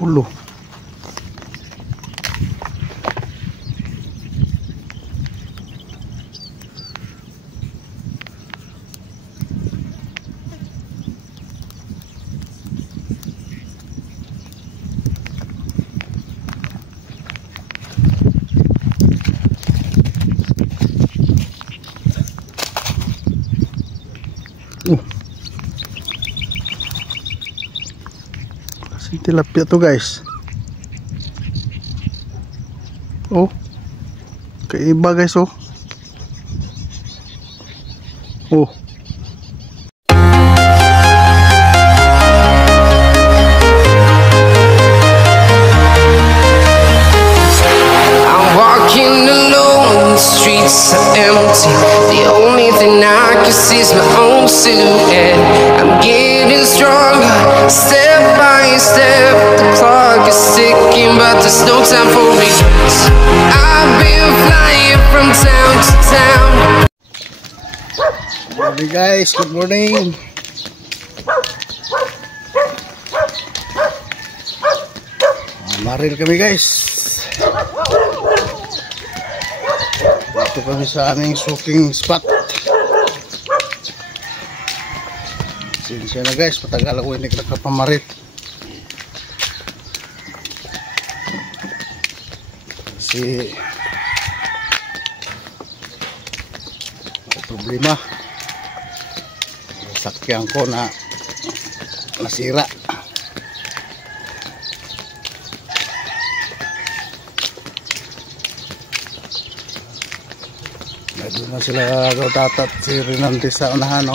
pulo. Tilapia to guys. Oh, kaiba guys. Oh, oh. I'm walking alone, the streets are empty. The only thing I can see is my own silhouette. I'm getting stronger, step by step. The clock is ticking, but there's no time for regrets. I've been flying from town to town. Good morning guys, good morning. Maril kami guys. Dito kami sa aming suking spot. Sinsya na guys, patagal ako hindi nakapamarit. Kasi may problema. Sakyan ko na nasira. Doon na sila tatat si Rinaldi sa unahan, no?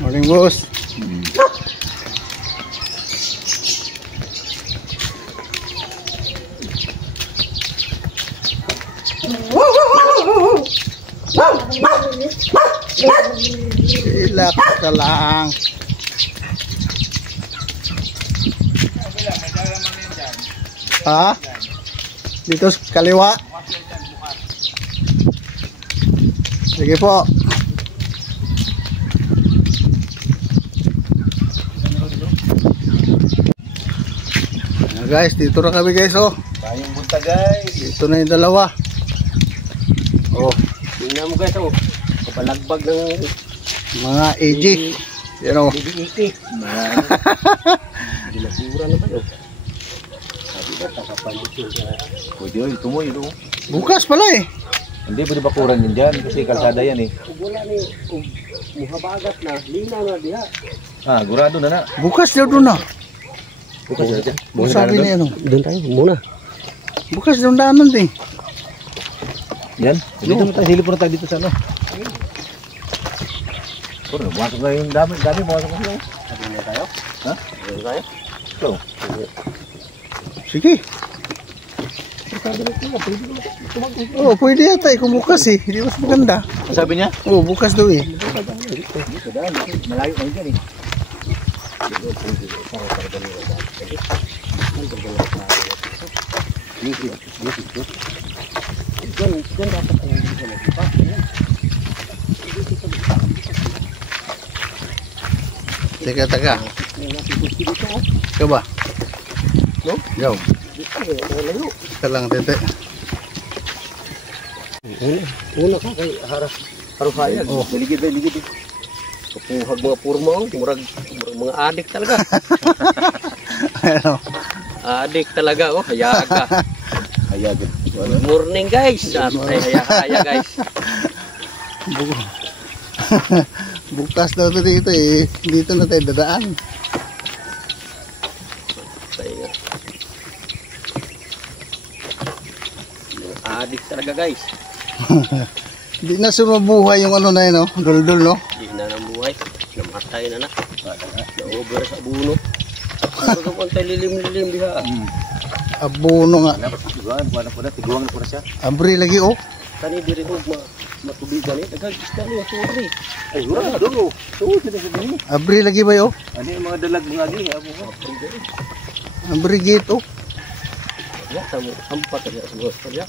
Morning boss. Relax ka lang. Ha? Dito sa kaliwa. Sige po. Guys, dito na kami guys, oh. Tayong bunta guys. Dito na yung dalawa. Oh, Tingnan mo guys, oh. Kapalagbag ng mga AG. Yan oh. BBET. Dilapura na ba yun? Sabi ba, takapalit yun sa... Pwede yun, tumoy yun. Bukas pala eh. Hindi pwede bakuran yun dyan kasi kalsada yan eh. Wala na yung muhabagat na, lina na diha. Ah, gurado na na. Bukas daw doon na. Bukas na dyan. Bukas sabi niya ano. Doon tayo, muna. Bukas doon daanan din. Yan. Dito mo tayo, silip mo na tayo dito sa ano. Puro, bumasok na yung dami, bumasok na yun. Sabi niya tayo? Ha? Doon tayo? So, Sige. Oh, pwede yata eh kung bukas eh. Hindi mas maganda. ang sabi niya? Oh, bukas daw eh. Malayo na dyan eh. Teka. Coba. No? Jauh. Teka lang, tete. Una ka kay harap-hayag. Oh. Ligid. Kapuhag mga purma, murag mga adik talaga. Ano? Adik talaga, oh. Hayag ka. Hayag. Good morning guys. Hayag guys. Bukas daw ito dito eh. Dito na tayo dadaan. Kaya adik talaga guys. Hindi na sumabuhay yung ano na yun, no? Duldul, no? Hindi na namuhay. Namatay na. Na-over sa buno. Ano kung tayo lilim-lilim diha. Abono nga. Tiguangan po na siya. Abri lagi, oh. Kani diri og matubigan eh. Nagkagista niya, sorry. Ay, wala na doon. Tuod na sa dini. Abri lagi ba, oh? Ano yung mga dalag mga agi? Abri gate, oh. Ya, kamu sampat ya semua ya.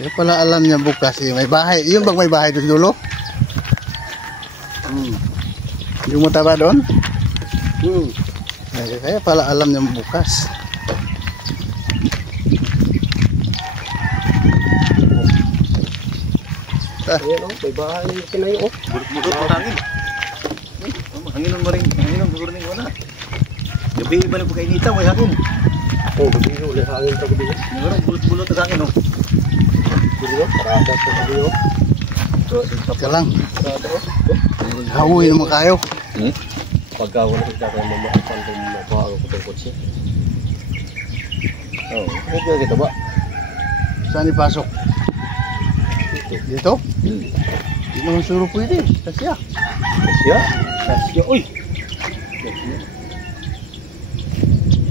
Kaya pala alam niya bukas eh, may bahay. Yung bang may bahay doon dulo? Yung mataba doon? Kaya pala alam niya bukas. Ayan oh, may bahay na yung tinayo oh. Bulot-bulot ang hangin. Hangin ang maring, hangin ang maring wala. Gabi ba na pagkainita, may hangin. Oh, gabi yun, ulit hangin sa gabi yun. Meron bulot-bulot ang hangin oh. Gabi yun, parada sa gabi yun. Ka lang. Hawi naman kayo. Pagka wala kita kayo mamakasal kung mapahago ko itong kotse. Oh, ano kita ba? Saan ipasok? Dito? Hindi naman suro pwede. Kasya. Kasya? Kasya, uy!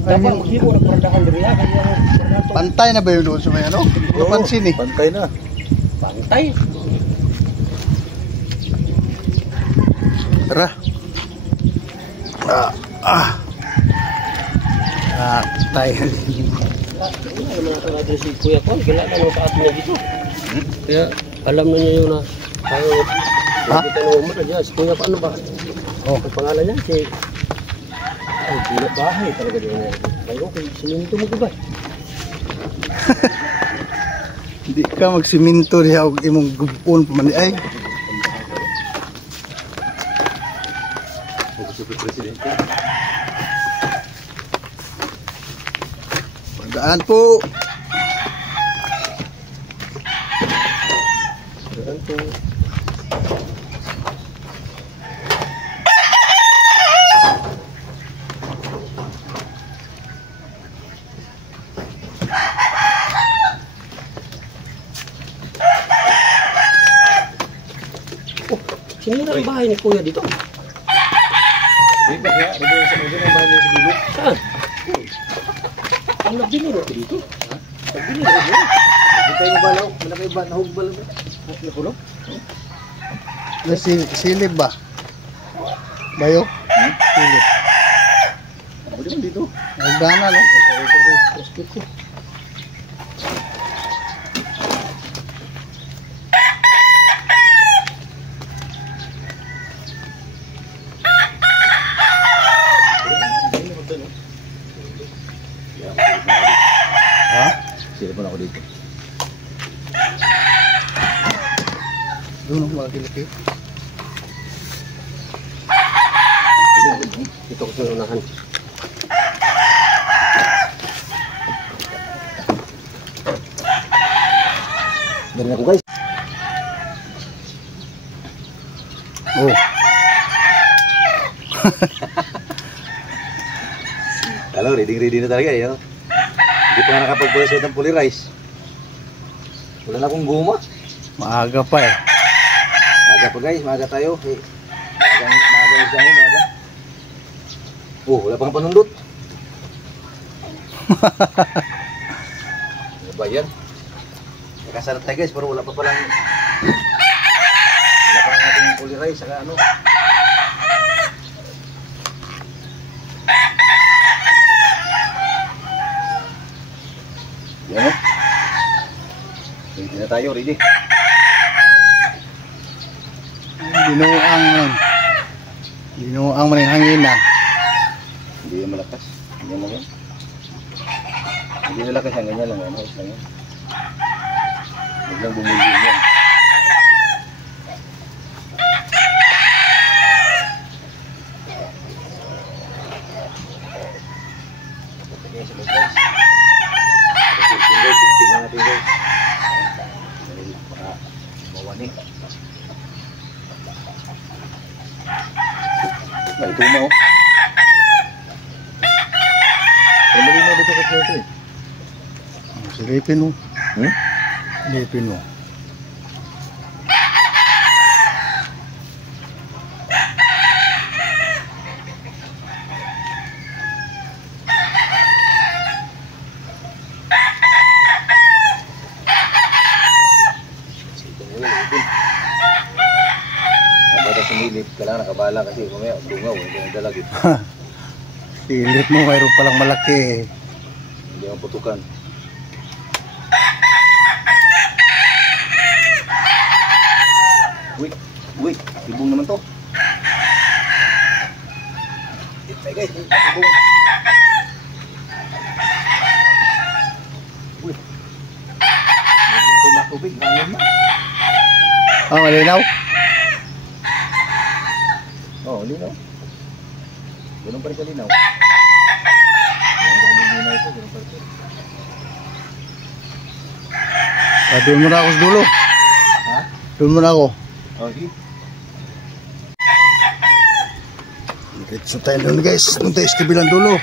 Dapat maghimo na paradahan diri ah. Pantay na ba yun doon sa may ano? Hindi ko napansin eh. Pantay na. Pantay? Tara. Tayo. Wala naman natin natin si Kuya Kon. Kailangan naman sa atin na dito. Kaya alam na niya yun na tayo. Kita naman mo na dyan. Si Kuya paano ba? Ang pangalan niya si... Ay, pinat bahay talaga dyan. Kayo, siminto mo ba? Hindi ka magsiminto diya og imong gubon pamani ay. Super Presidente. Pagdaan po. Pagdaan po. Sinira ang bahay ni Kuya dito. Di ba kaya? Di ba ang bahay niya sa dulo? Saan? Ang nabili na ito dito. Nabili na ito. Di tayo balaw. Malaki ba? Nahog balaw ba? Nakulong? Silib ba? Bayo? Silib. Pwede mo dito. Nagdana no? Ha? Sila pa na ako dito. Doon ang malaki-laki. Ito ko sa unahan. Dari ako guys. Oh. Halo, ready na talaga eh. Hindi pa nga nakapagpulasot ng puli rice. Wala na akong guma. Maaga pa eh. Maaga pa guys, maaga tayo. Maaga isang maaga. Oh, wala pang panundot. Ano ba yan? Nakasarap tayo guys, pero wala pa palang... Wala pa ating puli rice, saka ano. Yan o. Ready na tayo, ready. Binuang man yung hangin na. Hindi yan malakas. Yan lang yan. Hindi malakas yan, ganyan lang. Ano, lang yan. Huwag lang bumulong yan. Okay, sabay guys. Sipin natin guys. Baka mawani. May tumaw. Pero malinaw dito kasi ito eh. Silipin mo. Hmm? Silipin mo. Bata sumilip, kailangan nakabala kasi mamaya dungaw, hindi ang dalag eh. Silip mo, mayroon palang malaki eh. Hindi ang putukan. Uy, tibong naman to. Ay guys, tibong. Uy. Tubig, hangin na. Malinaw. Linaw. Ganun pa rin kalinaw. Linaw ito, ganun pa rin. Doon muna ako sa dulo. Ha? Doon muna ako. Okay. Diretso tayo doon guys. Doon tayo sa kabilang dulo.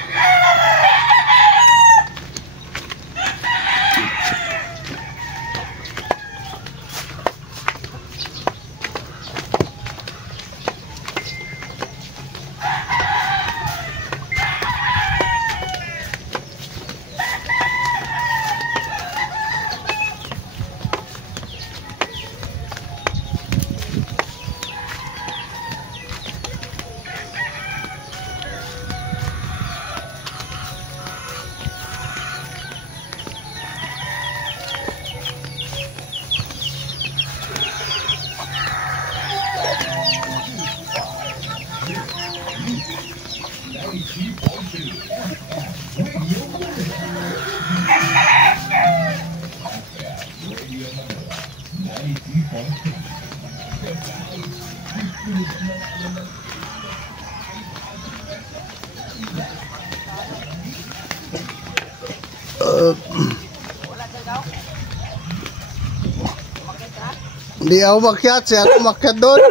Hindi ako makyat, siya ako makyat doon.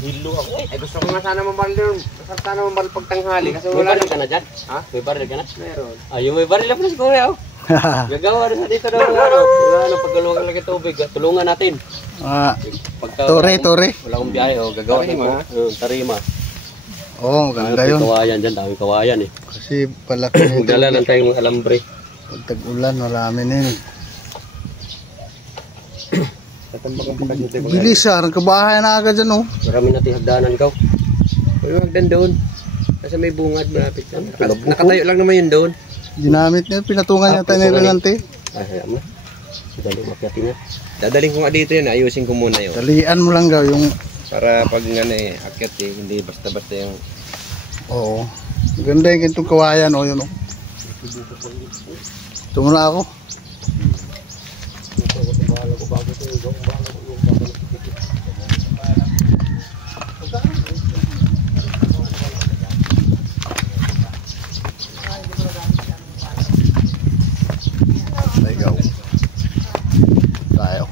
Hilo ako. Ay, gusto ko nga sana mabal pagtanghali. Kasi wala ka na dyan? Ha? May baril ka na? Meron. Yung may baril na pala siguro yaw. Gagawa rin sa dito daw ng araw. Paggalugan lang yung tubig. Tulungan natin. Tore. Wala akong biyahe. Gagawa tarima. Tarima. Oo, maganda yun. Kawayan dyan. Daming kawayan eh. Kasi palaki nito. Magdala lang tayong alambre. Pag tag-ulan, marami na yun. Bilis siya, nagkabahay na agad dyan oh. Marami natin hagdanan ka. May hagdan doon. Kasi may bungad malapit yan. Nakatayo lang naman yun doon. Ginamit niya, pinatungan niya tayo nilangante. Hayaan mo. Dali makiatin niya. Dadaling ko nga dito yun, ayusin ko muna yun. Dalian mo lang gaw yung... Para pag nga akyat hindi basta-basta yung... Oo. Ganda yung gantong kawayan oh, yun oh. Ito muna ako. Ligaw. Tayo.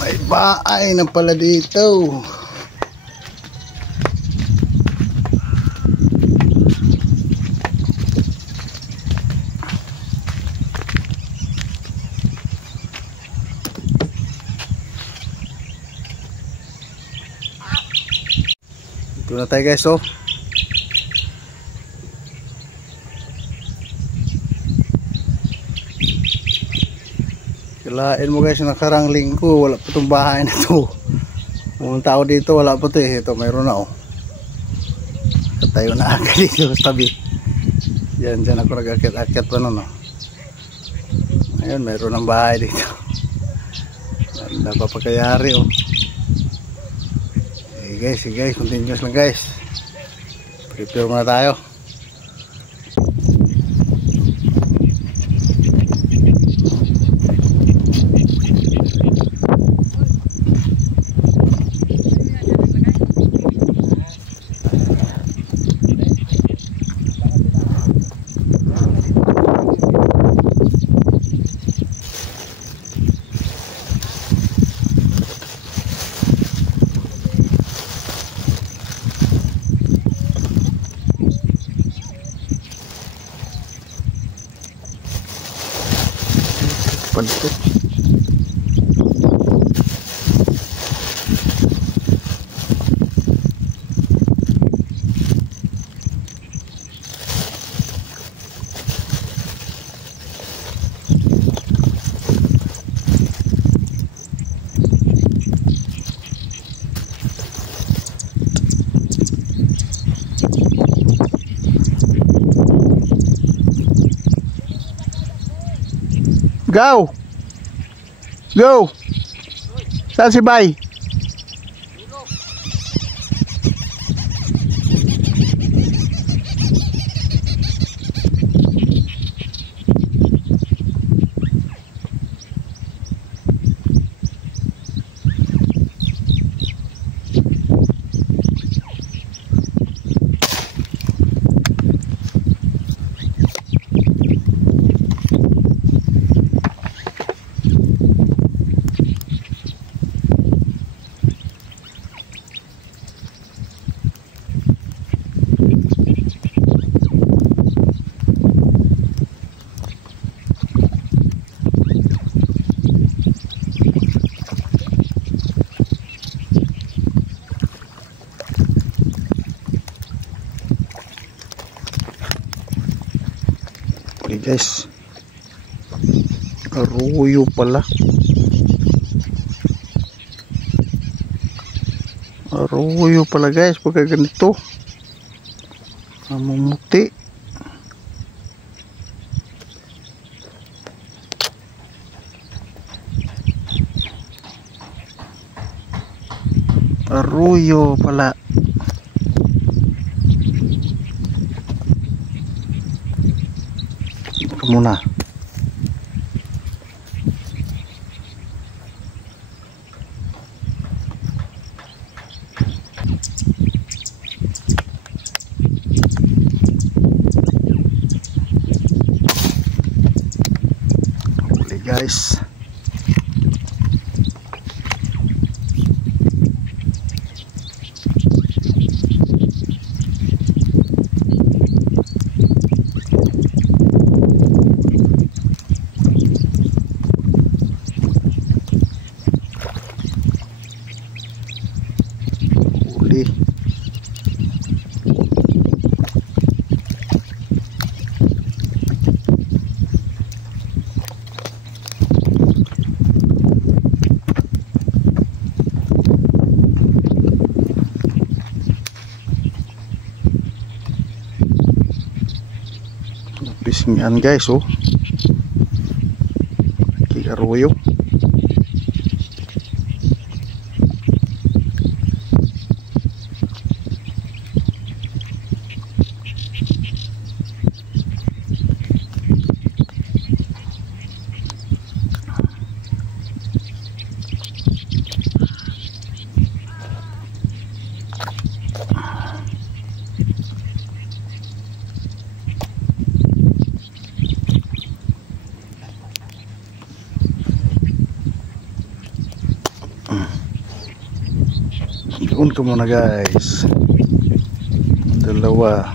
May bahay na pala dito. Ito na tayo guys oh. Kalain mo guys, nakarang linggo wala pa itong bahay na ito. Pumunta ako dito, wala pa ito eh. Ito mayroon na oh. Katayo na agad dito sa tabi. Yan, dyan ako nag-akit-akit pa nun oh. Ayun, mayroon ng bahay dito. Ganda pa pagkayari oh. Sige guys, continuous lang guys. Prepare muna tayo. Pantuk. Go! Go! Saan si Bay? Okay guys, aruyo pala. Aruyo pala guys pagka ganito. Mamumuti. Aruyo pala. Muna. Boleh guys. Pisingan guys, oh. Lagi aruyo. Doon ka muna guys. Dalawa.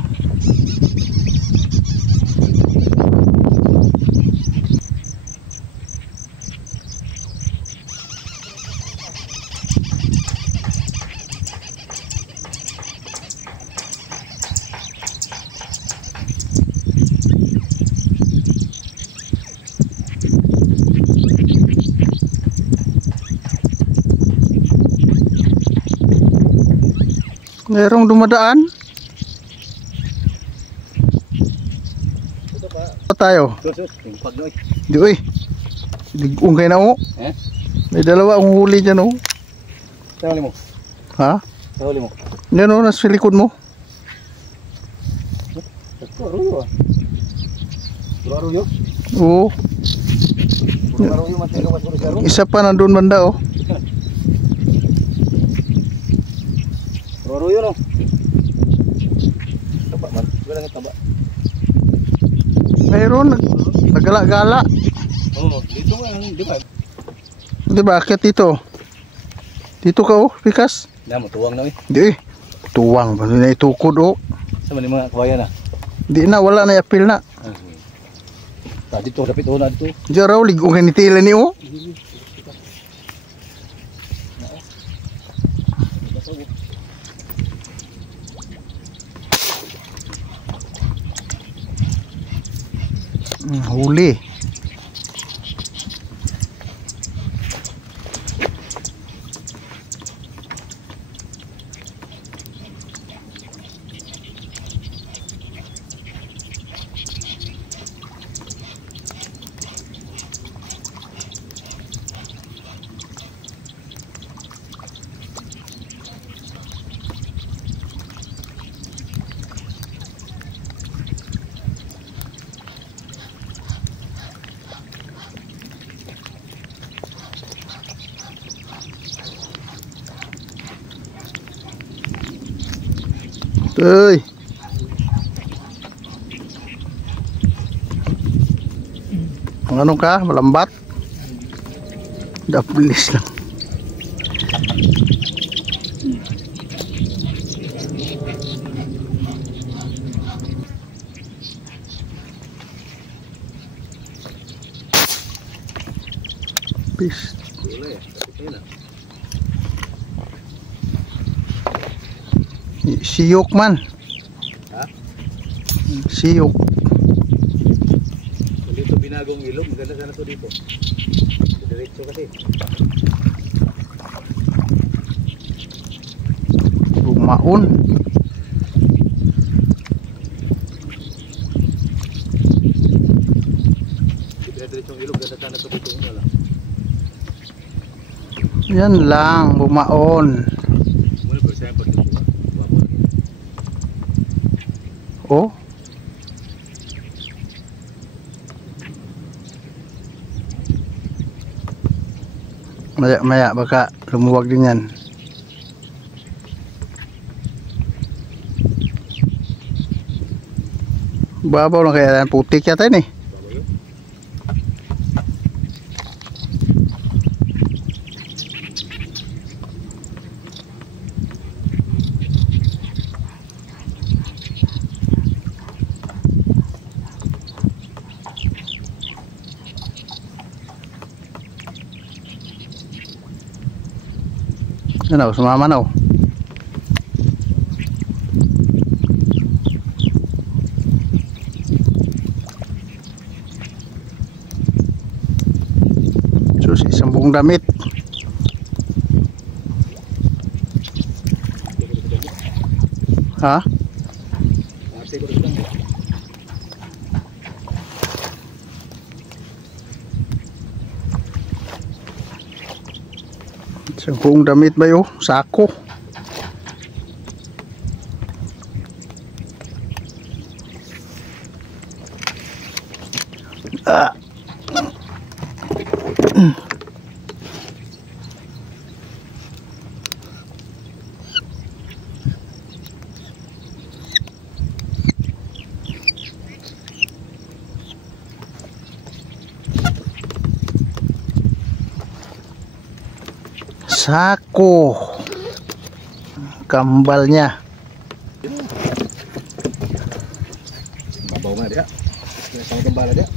Merong dumadaan. Apa tayo? Di oy. Digong kay na o. May dalawa akong huli dyan o. Sahuli mo. Ha? Sahuli mo. Yan o, nasa likod mo. Aruyo ah. Aruyo? Oo. Aruyo man tayo gawas ko. Isa pa nandun banda o. Aruyo no. Taba man. Wala nga taba. Mayroon nagala-gala. Oo, dito nga, di ba? Di ba akit dito? Dito ka o, Pikas? Na mo tuwang na eh. Di tuwang ba na itukod o. Sa man mga kawayan na. Di na wala na apil na. Dito dapat una dito. Diyan raw ligong kay nitila ni o. Huli. Uy. Ang ano ka? Malambat? Daplis lang. Fish. Siyok man. Ha? Siyok. Dito binagong ilog, maganda sana to dito. Diretso kasi. Bumaon. Diretso ilog, ganda sana to dito. Wala. Yan lang, bumaon. Muna ko siya pag dito. Oh. Maya baka lumuwag din yan. Babaw na kaya yan, putik yata yun eh. Ano, sumama na oh. Sus, isang buong damit. Ha? Isang buong damit ba yun? Sako. Ah. Sako. Kambalnya. Babaw na dia. Sama kembala dia.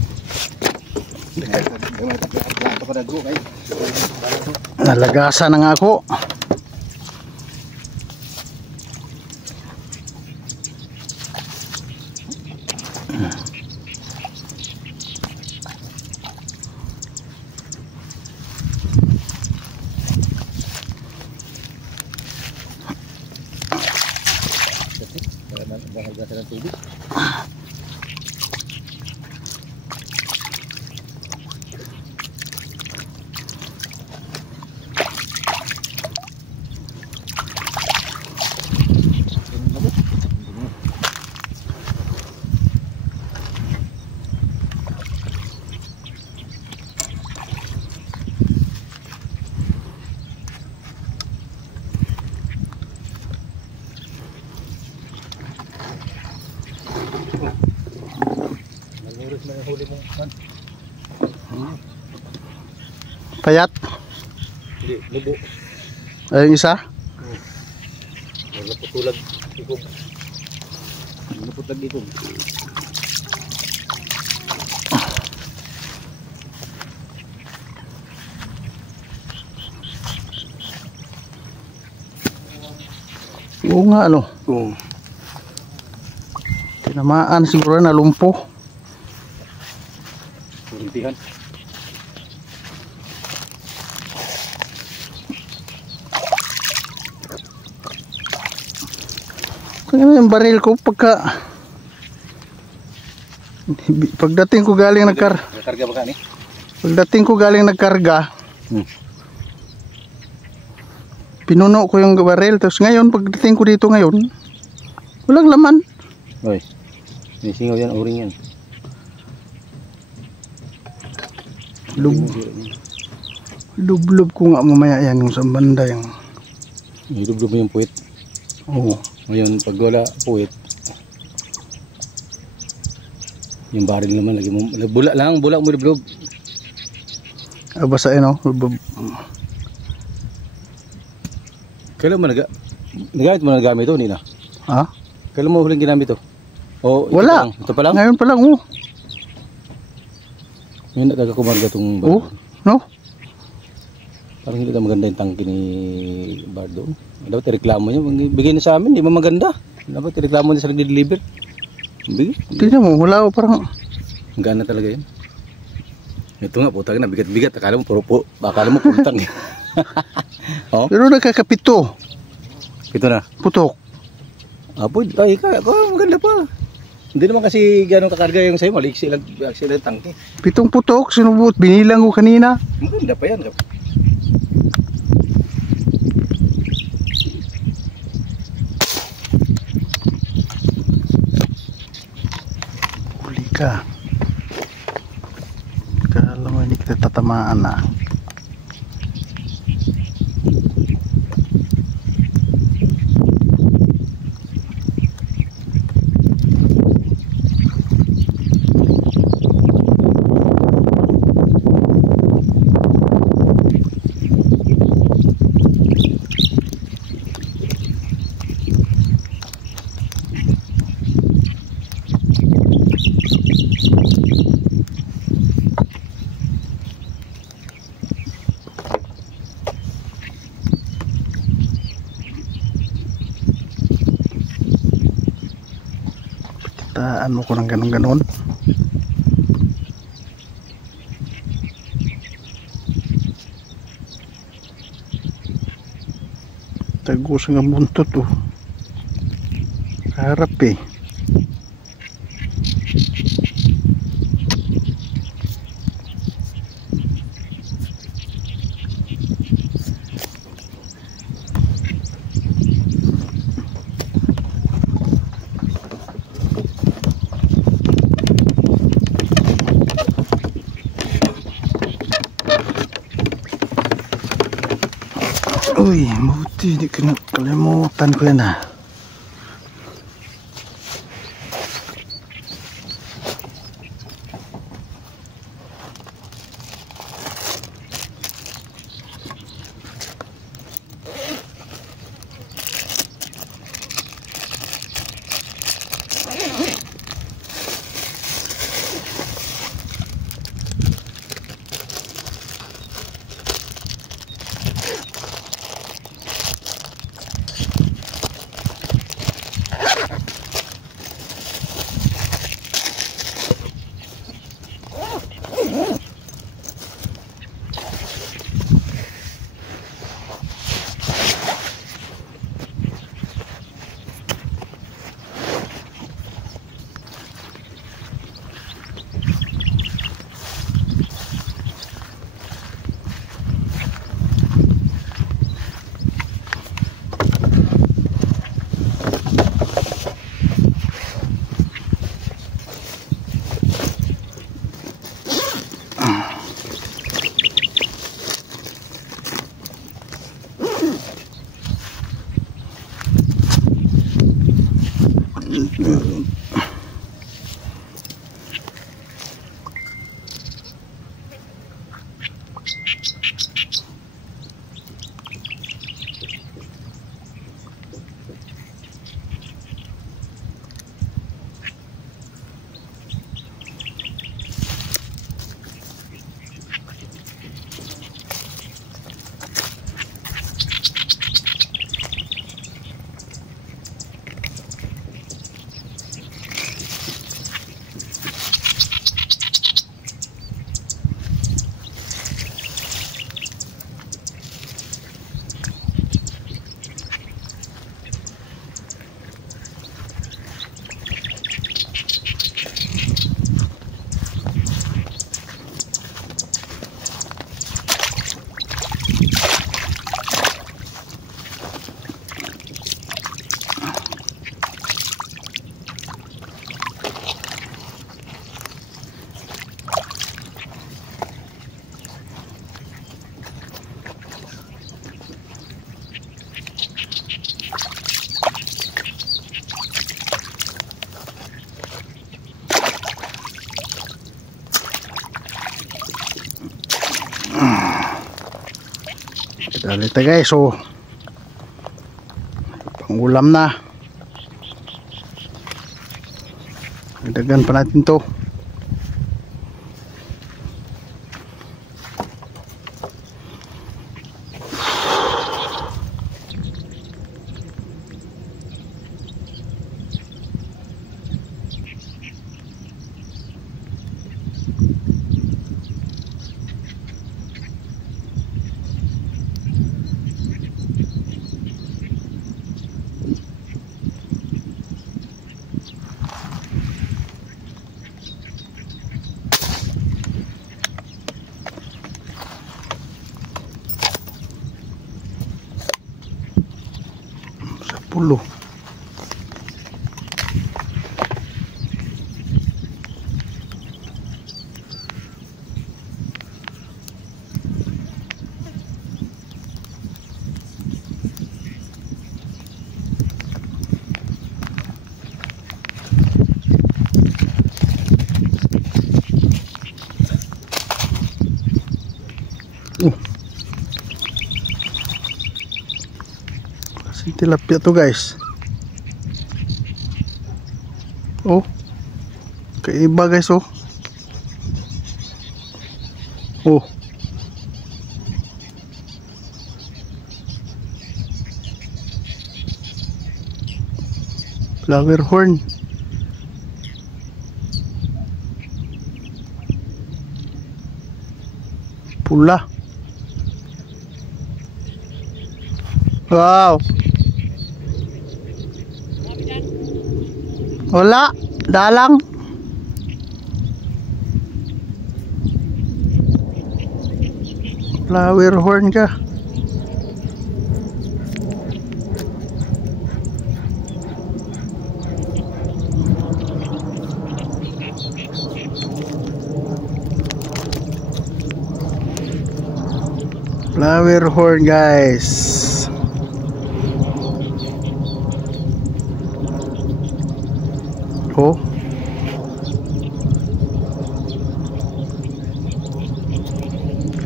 Nalagasan na nga ako. Bahagia ng tubig. Payat. Hindi, lubo. Ay, isa. Naputulag ikog. Naputulag ikog. Oo nga ano. Oo. Tinamaan siguro na lumpo. Kurintihan. Kaya yung baril ko pagdating ko galing Nagkarga ba ka ni? Pagdating ko galing nagkarga. Pinuno ko yung baril, tapos ngayon pagdating ko dito ngayon, walang laman. Oy. May singaw yan, uring yan. Lublob ko nga mamaya yan yung sa banda yung Lublob mo yung puwit. Oo. Ngayon, pag wala puwit, yung baril naman, lagi mo, bula lang, bula mo bilog. Basta no. Kailan mo nagamit mo na nagamit ito, Nina? Ha? Kailan mo huling ginamit ito? O, Wala. Ito pa lang? Ngayon pa lang, oh. Ngayon nagkakakumarga itong Oh, no? Parang hindi na maganda yung tangke ni Bardo. Dapat ireklamo niya. Bigay na sa amin, hindi mo maganda. Dapat ireklamo niya sa nag-deliver. Bigay. Tingnan mo, wala ko parang... Gana talaga yun. Ito nga, putang na, bigat-bigat. Akala mo akala mo putang. Oh? Pero nagkakapito. Ito na. Putok. Ay, maganda pa. Hindi naman kasi gano'ng kakarga yung sa'yo. Maliksi lang tangke. 7 putok, sinubot. Binilang ko kanina. Maganda pa yan. Huli ka. Kala mo hindi kita tatamaan na. Ano ko ng ganon-ganon. Tagos ng buntot oh. Harap eh. Uy, buti di kalimutan ko yan ah. Dalita guys, so pangulam na. Dagdagan pa natin to. Pulo. Tilapia to guys. Oh, kaiba guys. Oh, oh, flower horn. Pula. Wow. Wala, dalang. Flower horn ka. Flower horn guys. Oh,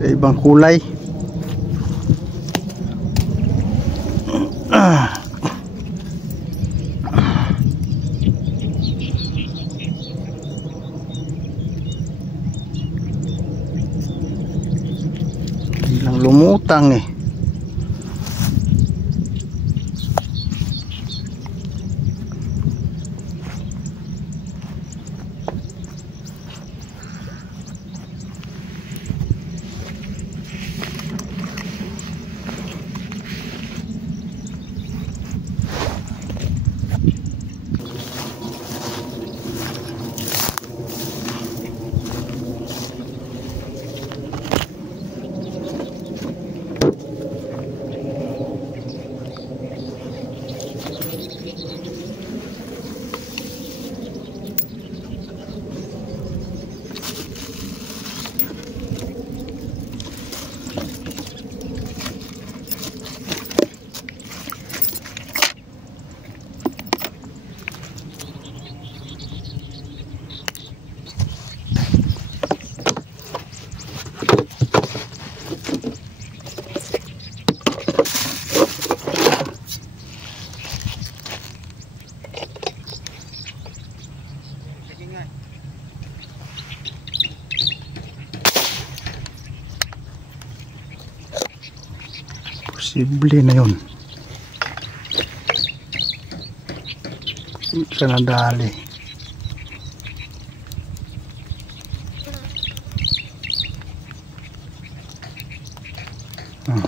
ibang kulay. Bilang lumutang eh. Posible na yun. Sa nadali.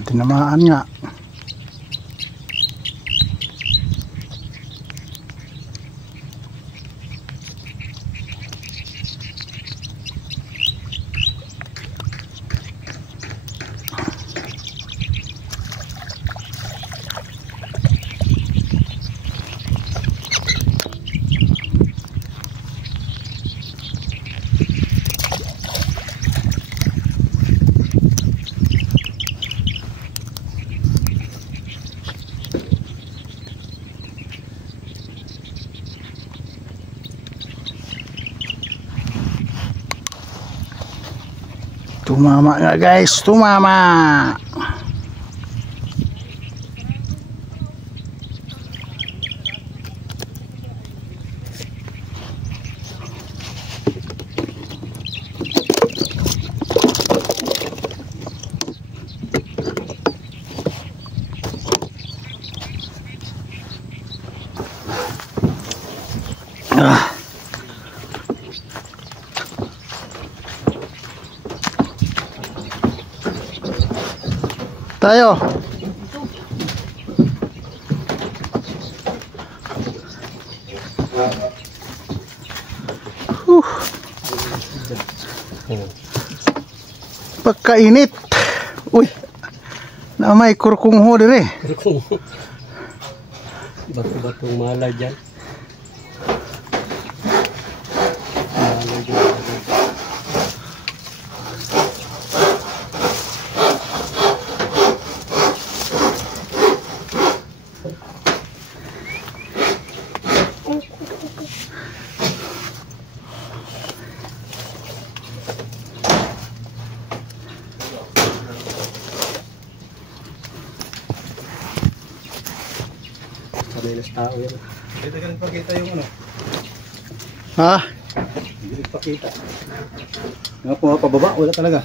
Tinamaan nga. Tumama nga guys, tumama. Tayo. Pagkainit. Uy. Na may kurkung ho dire. Bato-batong malay dyan. Kamilas tao yan. Dito ka nagpakita yung ano. Ha? Hindi nagpakita. Nga po, pababa, wala talaga.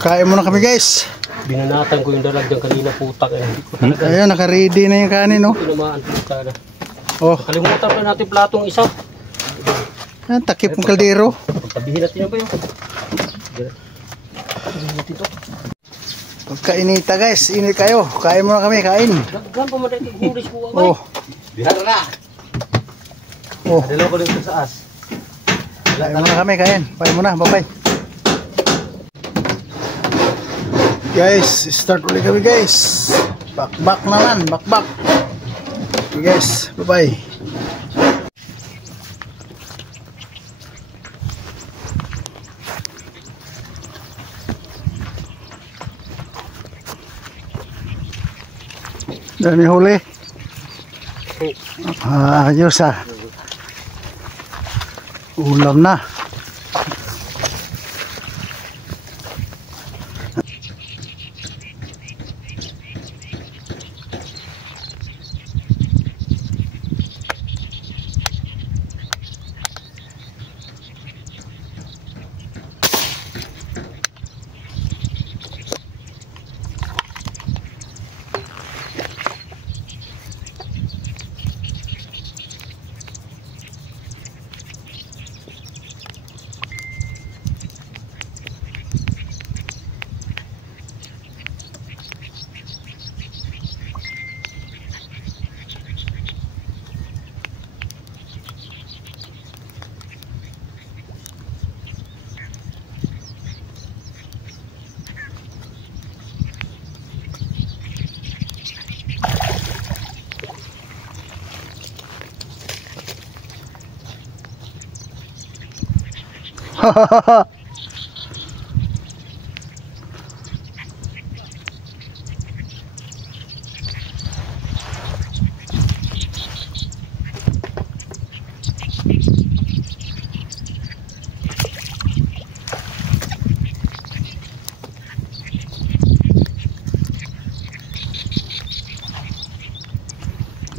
Kain muna kami guys. Binanatan ko yung dalag dyan kanina, putak eh. Hindi ko talaga Ayun, naka-ready na yung kanin, no? tinamaan puta na. Oh, Kalimutan pa natin platong isa. yan, takip ng kaldero. Pagtabihin natin na ba yun? Tabihin natin ito. Pagkainita guys, init kayo. Kain muna kami, kain. Naggan pa madali hulis ko Oh, Bihara na! oh. Dalaw ko dito sa as. Kain muna kami, kain. Kain muna, bye-bye. Guys, start ulit kami guys. Back naman, back. Okay guys, bye-bye. Dami huli. Ayos ah. Ulam na.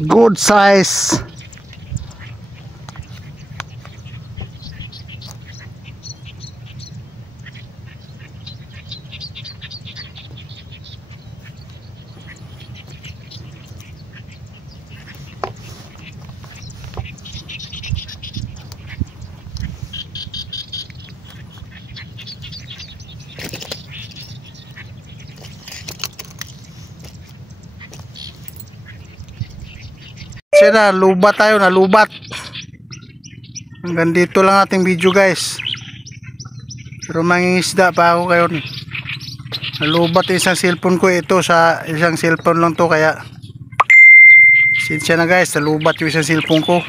Good size. Sira, lubat tayo, nalubat. Hanggang dito lang ating video guys. Pero mangingisda pa ako kayo. Nalubat isang cellphone ko, ito sa isang cellphone lang to, kaya sinsya na guys, nalubat yung isang cellphone ko.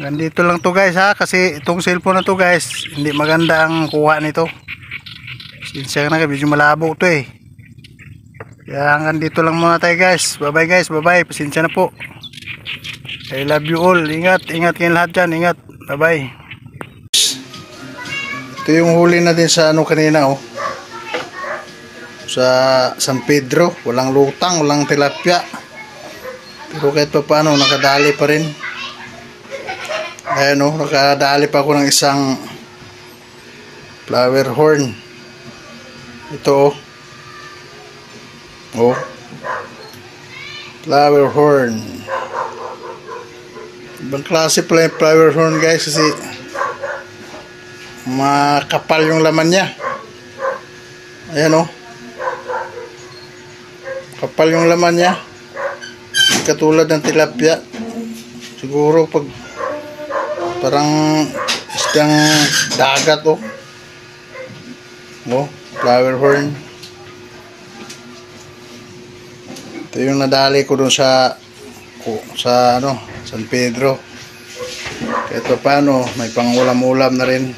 Hanggang dito lang to guys ha, kasi itong cellphone na to guys, hindi maganda ang kuha nito. Sinsya na, medyo malabo to eh. Kaya hanggang dito lang muna tayo guys. Bye bye guys, bye bye. Pasensya na po. I love you all. Ingat kayong lahat dyan. Ingat. Bye bye. Ito yung huli natin sa ano kanina oh. Sa San Pedro. Walang lutang, walang tilapia. Pero kahit pa paano, nakadali pa rin. Ayan oh, nakadali pa ako ng isang flower horn. Ito oh. Oh. Flower horn. Ibang klase pala yung flower horn guys kasi makapal yung laman niya. Ayan o. Kapal yung laman niya. Katulad ng tilapia. Siguro pag parang isdang dagat o. Flower horn. Ito yung nadali ko dun sa San Pedro. Kahit pa paano, may pangulam-ulam na rin.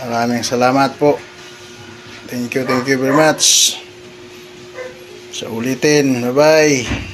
Maraming salamat po. Thank you very much. Sa ulitin. Bye-bye.